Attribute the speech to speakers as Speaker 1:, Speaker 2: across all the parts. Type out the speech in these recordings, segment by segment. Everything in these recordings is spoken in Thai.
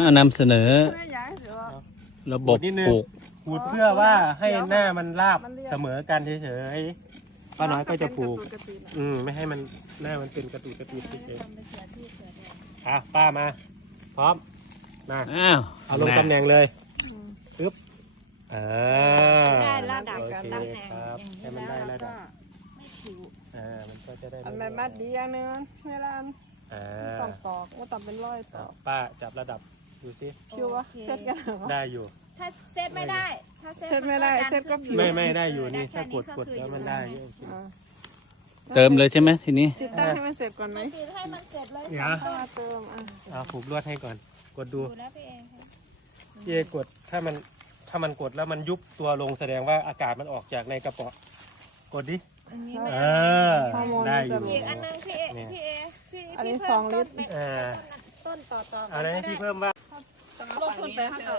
Speaker 1: นำเสนอระบบปลูก
Speaker 2: ขูดเพื่อว่าให้หน้ามันราบเสมอกันเฉยๆป้าน้อยก็จะปลูกไม่ให้มันหน้ามันเป็นกระตุกเฉยๆป้ามาพร้อมมาเอาลงตำแหน่งเลยปึ๊บ
Speaker 3: ได้ระดับ
Speaker 2: โอเค
Speaker 3: ตำแหน่ง
Speaker 2: ครับให้มันได้ระดับมันก็จะได้
Speaker 4: อันใบมัดดีอย่างนึงเวลาต้องตอกว่าต้องเป็นร้อยตอก
Speaker 2: ป้าจับระดับดูสิ
Speaker 4: คิวว่าเซตกัน
Speaker 2: ได้อยู่
Speaker 3: ถ้าเซตไม่ได้ถ้า
Speaker 4: เซตไม่ได้เซตก็ผิว
Speaker 2: ไม่ได้อยู่นี่ถ้ากดแล้วมันได้
Speaker 1: เติมเลยใช่ไหมทีนี้
Speaker 4: ติดตั้งให้มันเสร็จก่อนไหม
Speaker 3: ติดให้มันเสร็จเลย
Speaker 2: เดี๋ยว
Speaker 4: เติม
Speaker 2: ผูกลวดให้ก่อนกดดูพี่เอกดถ้ามันกดแล้วมันยุบตัวลงแสดงว่าอากาศมันออกจากในกระป๋องกดดิได้อยู่
Speaker 3: อีกอันนึงพี่
Speaker 4: อันนี้2 ลิตร
Speaker 3: ต้นต่อ
Speaker 2: อะไรที่เพิ่มว่า
Speaker 4: ลงทุนไปให้เรา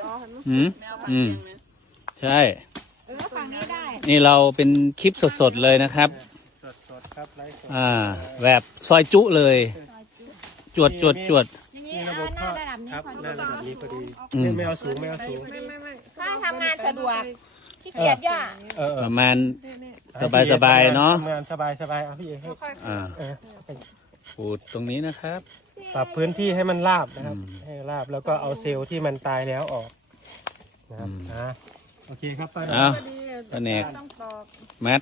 Speaker 1: ใช่
Speaker 3: ฝั่งนี้ได้
Speaker 1: นี่เราเป็นคลิปสดๆเลยนะครับ
Speaker 2: สดครับไลฟ์สด
Speaker 1: แบบซอยจุเลยจวด
Speaker 3: นี่ระบบระดับนี้
Speaker 2: หน้าระดับนี้พอดีไม่เอาสูง
Speaker 3: ถ้าทำงานสะดวกที่เกียจย่า
Speaker 1: ประมาณสบายเนาะ
Speaker 2: ทำงานสบายเอาพี่เอให้
Speaker 1: ปูดตรงนี้นะครับ
Speaker 2: ปรับพื้นที่ให้มันราบนะครับให้ราบแล้วก็เอาเซลล์ที่มันตายแล้วออกนะครับโอเคครับป้า
Speaker 1: แนกมัด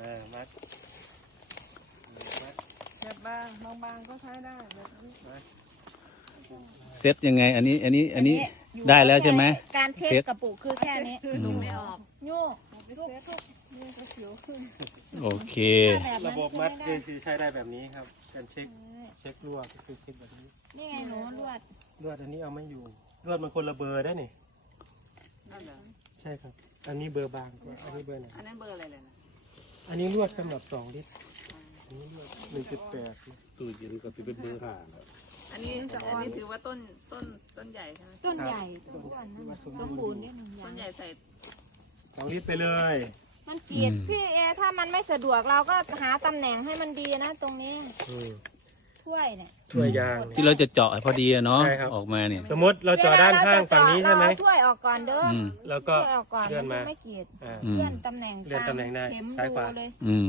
Speaker 4: แบบบางก็ใช้ได้
Speaker 1: เซตยังไงอันนี้ได้แล้วใช่ไหม
Speaker 3: การเช็ดกระปุกคือแค่นี้ดูไม่ออกยุ่ง
Speaker 1: โอเค
Speaker 2: ระบบมัดใช้ได้แบบนี้ครับการเช็คลวดคือเช็คแบบนี้
Speaker 3: นี่ไงหนูลวด
Speaker 2: อันนี้เอาไม่อยู่ลวดมันคนละเบอร์ได้นี่ใช่ครับอันนี้เบอร์บางกว่าอันนี้เบอร์ไหน
Speaker 4: อันนั้นเบอร์อะไรเลยนะ
Speaker 2: อันนี้ลวดสำหรับ2 ลิตรอันนี้ลวด1.8
Speaker 5: ตู้เย็นก็ถือเป็นเบอร์5
Speaker 4: อันนี้ถือว่าต้นใหญ่ใช่ไหม
Speaker 3: ต้นใหญ่ต้นปูนนี่
Speaker 4: ต้นใหญ่ใส่
Speaker 2: 2 ลิตรไปเลย
Speaker 3: มันเปียกพี่ถ้ามันไม่สะดวกเราก็หาตำแหน่งให้มันดีนะตรงนี้ถ้วยเนี่ย
Speaker 2: ถ้วยยาง
Speaker 1: ที่เราจะเจาะพอดีเนาะออกมาเนี่ย
Speaker 2: สมมติเราเจาะด้านข้างฝั่งนี้ใช่ไหม
Speaker 3: ถ้วยออกก่อนเด้อ
Speaker 2: แล้วก็
Speaker 3: เลื่อนมาไม่เกียดเลื่อนตำแหน่ง
Speaker 2: ได้ซ้ายขวา
Speaker 3: เลย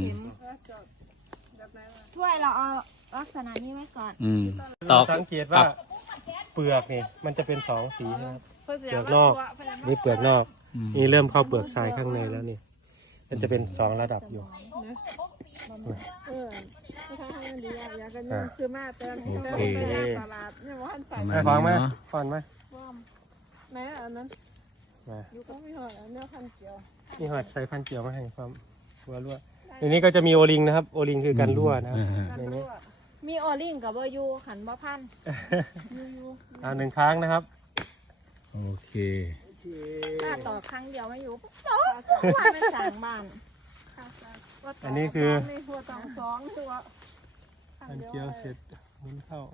Speaker 3: ถ้วยเราเอาลักษณะนี้ไว้ก่อน
Speaker 2: สังเกตว่าเปลือกนี่มันจะเป็น2 สีนะครับเปลือกนอกนี่เปลือกนอกนี่เริ่มเข้าเปลือกทรายข้างในแล้วนี่มันจะเป็น2 ระดับอยู่
Speaker 4: คือมาเติมตลาดเนี่ยว่าใส่
Speaker 2: ฟังไหมแ
Speaker 4: ม่อันนั้นอยู่ก็ไม่หอยอันนี้พันเกี่ยว
Speaker 2: นี่หอยใส่พันเกี่ยวมาให้ความรั่วในนี้ก็จะมีโอลิงนะครับโอลิงคือการรั่วนะครับในนี้
Speaker 3: มีโอลิงกับเบอร์ยูขันบ่พัน
Speaker 2: 1 ครั้งนะครับ
Speaker 1: โอเค
Speaker 3: ถ้าต่อครั้งเดียวไม่อยู่ว่าไม่สั่งบ้าน
Speaker 2: อันนี้คือ
Speaker 4: หัวต่าง2ตัว
Speaker 2: พันเกี่ยวเสร็จหมุนเข้า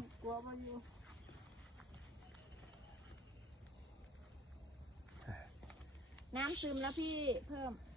Speaker 3: น้ำซึมแล้วพี่เพิ่ม